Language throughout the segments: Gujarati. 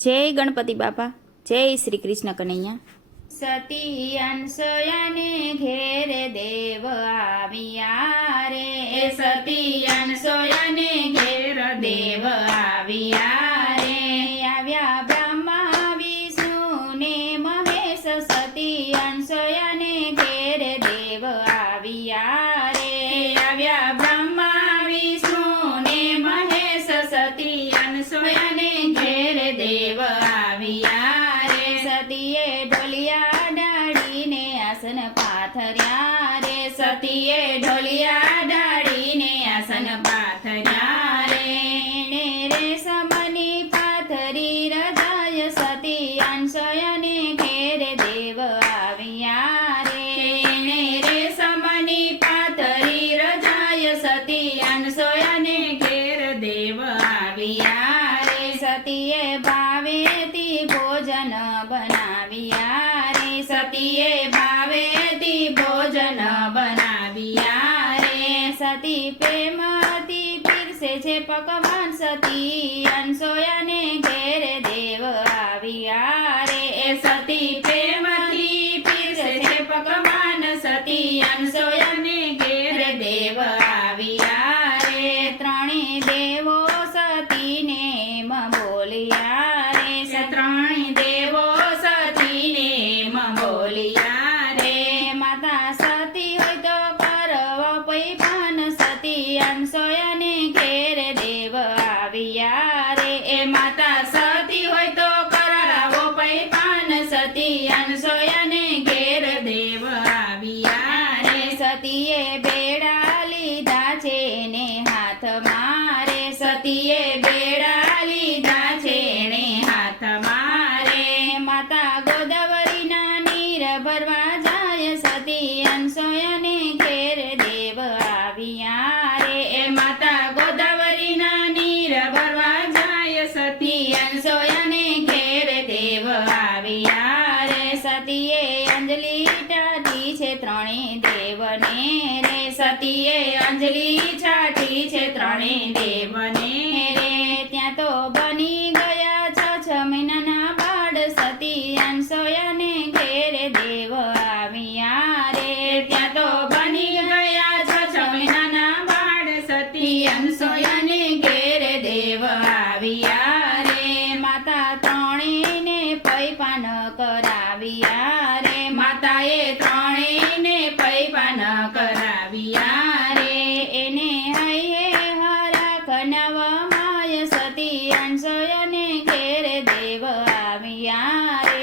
જય ગણપતિ બાપા, જય શ્રી કૃષ્ણ કનૈયા. સતી અનસૂયાને ઘેરે દેવ આવ્યા રે, સતી અનસૂયાને ઘેર દેવ આવ્યા રે. આવ્યા બ્રહ્મા વિષ્ણુ ને મહેશ, સતી અનસૂયાને ઘેરે દેવ આવ્યા રે. આવ્યા બ્રહ્મા વિષ્ણુ ને મહેશ, સતી અનસૂયાને ઘેરે દેવ આવ્યા રે. સતીએ ઢોલિયા ડાળીને આસન પાથર્યા રે, સતીએ ઢોલિયા ડાળીને આસન પાથર્યા રે. એણે રેશમની પાથરી રજાય, સતી અનસૂયાને ઘેરે દેવ આવ્યા રે. એણે રેશમની પાથરી રજાય, સતી અનસૂયાને ઘેર દેવ આવ્યા રે. સતીએ ભાવેથી ભોજન બનાવ્યા રે, સતીએ ભાવેથી ભોજન બનાવ્યા રે. સતી પ્રેમથી પીરસે છે પકવાન, સતી અનસૂયાને ઘેરે દેવ આવ્યા રે. સતી પ્રેમથી પીરસે છે પકવાન, સતી અનસૂયાને ઘેરે દેવ આવ્યા રે. ત્રણેય દેવો સતીને એમ બોલ્યા રે, ત્રણેય દેવો સતીને એમ બોલ્યા રે. માતા સતી હોય તો કરવો પૈપાન, સતી અનસૂયાને ઘેરે દેવ આવ્યા રે. માતા સતી હોય તો કરાવો પૈપાન, સતી અનસૂયાને ઘેર દેવ આવ્યા રે. સતીએ બેડા લીધા છે ને હાથમાં રે, સતીએ બેડા લીધા છે ને હાથમાં રે. માતા ગોદાવરીના નીર ભરવા જાય, સતી અનસૂયાને ઘેર દેવ આવ્યા રે. માતા ગોદાવરીના નીર ભરવા જાય, સતી અનસૂયાને ઘેર દેવ આવ્યા રે. સતીએ અંજલિ ટાટી છે ત્રણેય દેવને રે, સતીએ અંજલિ છાટી છે ત્રણેય દેવને રે. ત્યાં તો બની ગયા છ મહિનાના બાળ, સતી અનસૂયાને ઘેરે દેવ આવ્યા રે. ત્યાં તો બની ગયા છ મહિનાના બાળ, સતી અનસૂયાને ઘેરે દેવ આવ્યા રે. માતા ત્રણેયને પૈપાન કરાવ્યા રે, માતાએ ત્રણેયને પૈપાન કરાવ્યા રે. એને હૈયે હરાખ નવમાય, સતી અનસૂયાને ઘેરે દેવ આવ્યા રે.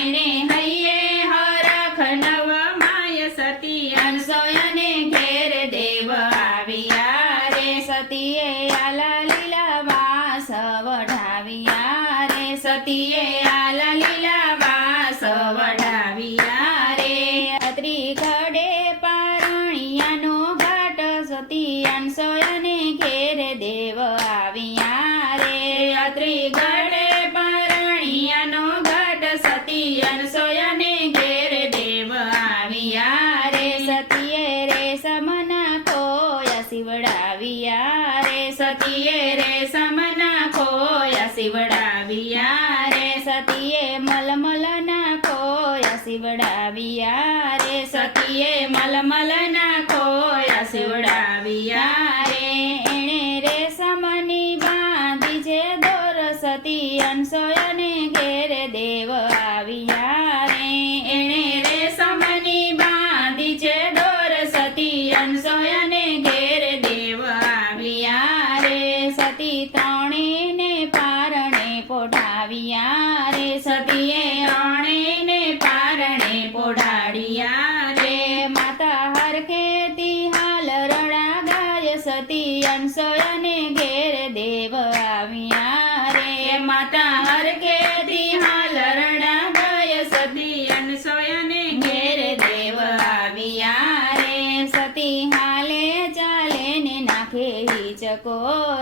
એને હૈયે હરાખ નવમાય, સતી અનસૂયાને ઘેરે દેવ આવ્યા રે. સતીએ આલા લીલા વાસ વઢાવ્યા રે, સતીએ આલા લીલા વાસ વઢાવ્યા રે. અત્રી ઘડે પારણિયાનો ઘાટ, સતી અનસૂયાને ઘેરે દેવ આવ્યા રે. અત્રી ઘડે પારણિયાનો ઘાટ, સતી અનસૂયાને ઘેરે દેવ આવ્યા રે. સતીએ રેશમના ખોયા સીવડાવ્યા રે, સતીએ રેશમના ખોયા સીવડાવ્યા રે. સતીએ મલમલના ખોયા સીવડાવ્યા રે, સતીએ મલમલના ખોયા સીવડાવ્યા રે. એણે રેશમની બાંધી છે દોર, સતી અનસૂયાને ઘેરે દેવ આવ્યા રે. એણે રેશમની બાંધી છે દોર, સતી અનસૂયાને ઘેરે દેવ આવ્યા રે. સતી ત્રણેયને પારણે પોઢાવ્યા રે, સતીએ ત્રણેયને પારણે પોઢાડ્યા રે. માતા હરખેથી હાલ રડા ગાય, સતી અનસૂયાને ઘેરે દેવ આવ્યા રે. માતા હરખેથી હાલ રડા ગાય, સતી અનસૂયાને ઘેરે દેવ આવ્યા રે. સતી હાલે ચાલે ને નાખે હિચકો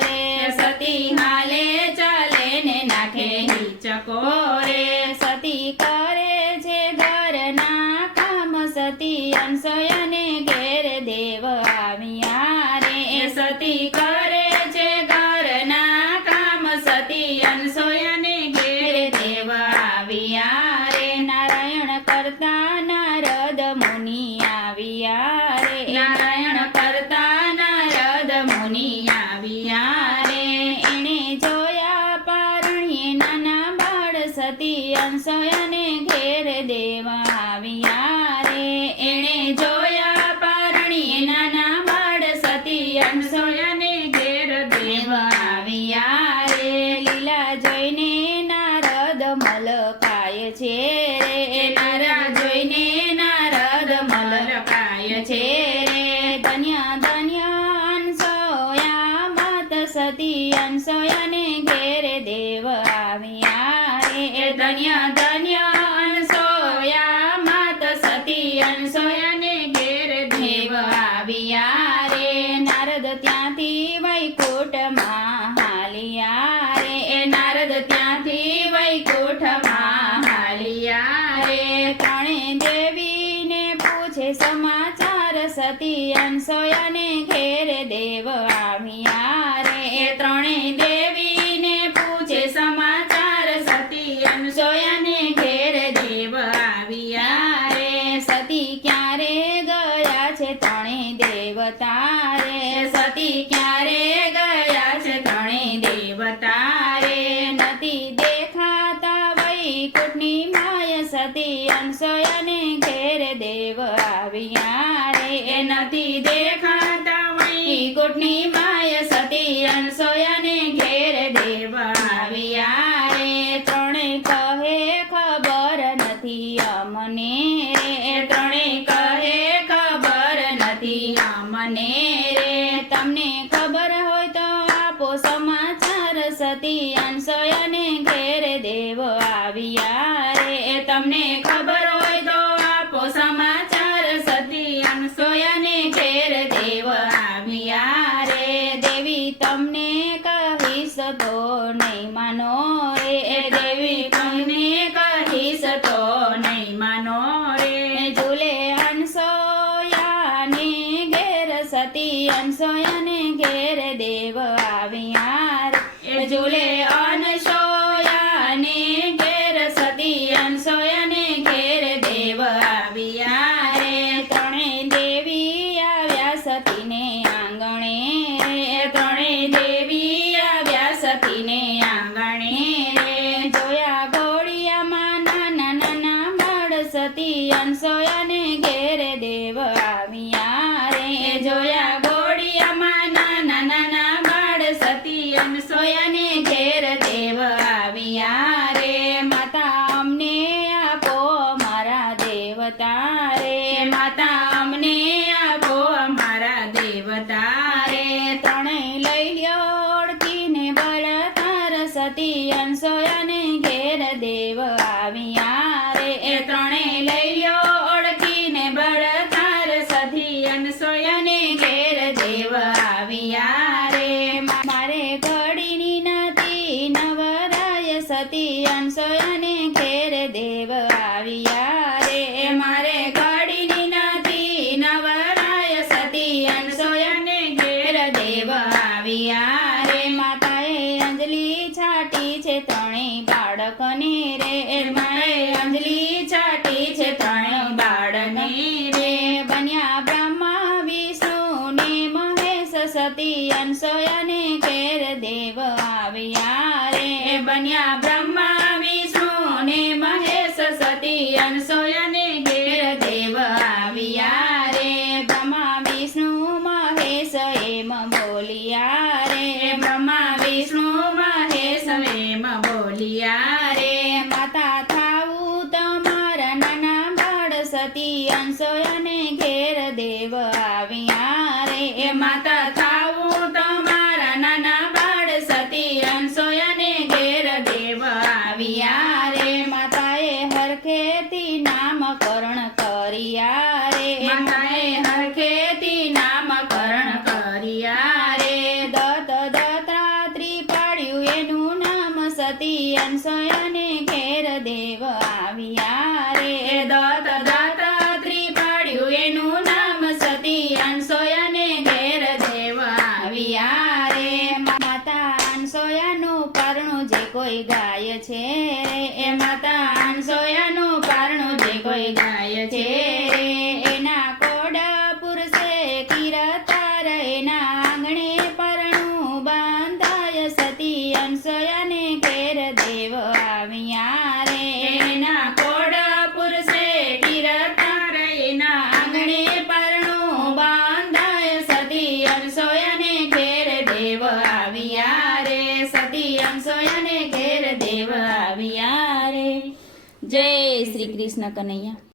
રે, સતી હાલે ચાલે ને નાખે હિચકો રે. સતી કરે છે ઘરના કામ, સતી અનસૂયાને ઘેરે દેવ આવ્યા રે. સતી કરે છે ઘરના કામ, સતી અનસૂયાને ઘેરે સતી અનસોયાને ઘેરે દેવ આવ્યા રે ધન્ય ધન્ય અનસોયા માત સતી અનસોયાને ઘેરે દેવ આવ્યા રે નારદ ત્યાંથી વૈકુંઠમાં હાલ્યા રે નારદ ત્યાંથી વૈકુંઠમાં હાલ્યા રે ત્રણે દેવીને પૂછે સમાચાર સતી અનસોયાને ઘેરે દેવ આવ્યા રે ત્રણે દેવીને પૂછે સમાચાર સતી અનસોયાને ઘેરે દેવ આવ્યા રે સતી ક્યારે ગયા છે ત્રણે દેવતા રે સતી ક્યારે ગયા છે ત્રણે દેવતા રે નથી દેખાતા વૈકુંઠની માય સતી અનસોયાને ઘેરે દેવ આવ્યા રે નથી દેખાતા વૈકુંઠની માય સતી અનસોયાને ઘેરે દેવ આવ્યા રે ત્રણે કહે ખબર નથી અમને રે ત્રણે કહે ખબર નથી અમને રે તમને ખબર હોય તો આપો સમાચાર સતી અનસોયાને ઘેરે દેવ આવ્યા રે તમને ખબર હોય તો આપો સમાચાર સતી અનસોયાને ઘેરે દેવ આવ્યા રે દેવી તમને કહીશ તો નહીં માનો રે દેવી તમને કહીશ તો નહીં માનો રે ઝૂલે અનસોયાને ઘેર સતી અનસોયાને ઘેર દેવ આવ્યા રે ઝૂલે અનસોયાને ઘેર સતી અનસોયાને ઘેર દેવ આવ્યા રે ત્રણે દેવી આવ્યા સતીને આંગણે રે ત્રણે દેવી આવ્યા સતીને આંગણે રે જોયા ઘોડિયામાં નાના નાના બાળ સતી અનસોયાને ઘેર દેવ આવ્યા રે જોયા ઘોડિયામાં નાના નાના બાળ સતી અનસોયાને ઘેર દેવ આવ્યા રે માતા અમને આપો મારા દેવતા રે માતા અમને આપો અમારા દેવતા રે ત્રણેય લઈ લ્યો ઓળખીને બળતાર સતી અનસોયાને ઘેર દેવ આવ્યા રે ત્રણેય લઈ લ્યો ઓળખીને બળતાર સતી અનસોયાને ઘેર દેવ આવ્યા રે મારે ઘડીની નથી નવરાય સતી અનસોયાને ઘેર દેવ આવ્યા રે મારે ઘડીની નથી નવરાય સતી અનસોયાને ઘેર દેવ આવ્યા રે માતાએ અંજલી છાટી છે ત્રણેય બાળકને રે માએ અંજલી છાટી છે ત્રણેય બાળને રે બન્યા બ્રહ્મા વિષ્ણુ ને મહેશ સતી અનસોયાને ઘેર દેવ આવ્યા રે બન્યા બ્રહ્મા વિષ્ણુ ને મહેશ સતી અનસોયાને ઘેર દેવ આવ્યા રે બ્રહ્મા વિષ્ણુ મહેશ એમ બોલિયા રે બ્રહ્મા વિષ્ણુ મહેશ એમ બોલિયા રે માતા થાવું તમારા નાના બાળ સતી અનસોયાને ઘેર દેવ આવ્યા રે માતા થાવું તમારા નાના બાળ સતી અનસોયાને ઘેર દેવ આવ્યા રે માતાએ હરખેથી નામકરણ કર્યા રે માતાએ હરખેથી નામકરણ કર્યા રે દત્ત દત્તાત્રી પાડ્યું એનું નામ સતી અનસોયાને ઘેર દેવ આવ્યા રે દત્ત દત્તાત્રી પાડ્યું એનું નામ સતી અનસોયાને ઘેર દેવ આવ્યા રે માતા અનસોયાનું પારણું જે કોઈ ગાય છે રે એ માતા અનસોયાનું પારણું જે કોઈ ગાય છે રે એના કોડા પુરુષે કિરતાર એના આંગણે પરણું બાંધાય સતી અનસોયાને ઘેર દેવ આવ્યા રે એના કોડા પુરુષે કિરતાર એના આંગણે પરણું બાંધાય સતી અનસોયાને ઘેર દેવ આવ્યા રે સતી અનસોયાને ઘેર દેવ આવ્યા રે જય શ્રી કૃષ્ણ કનૈયા.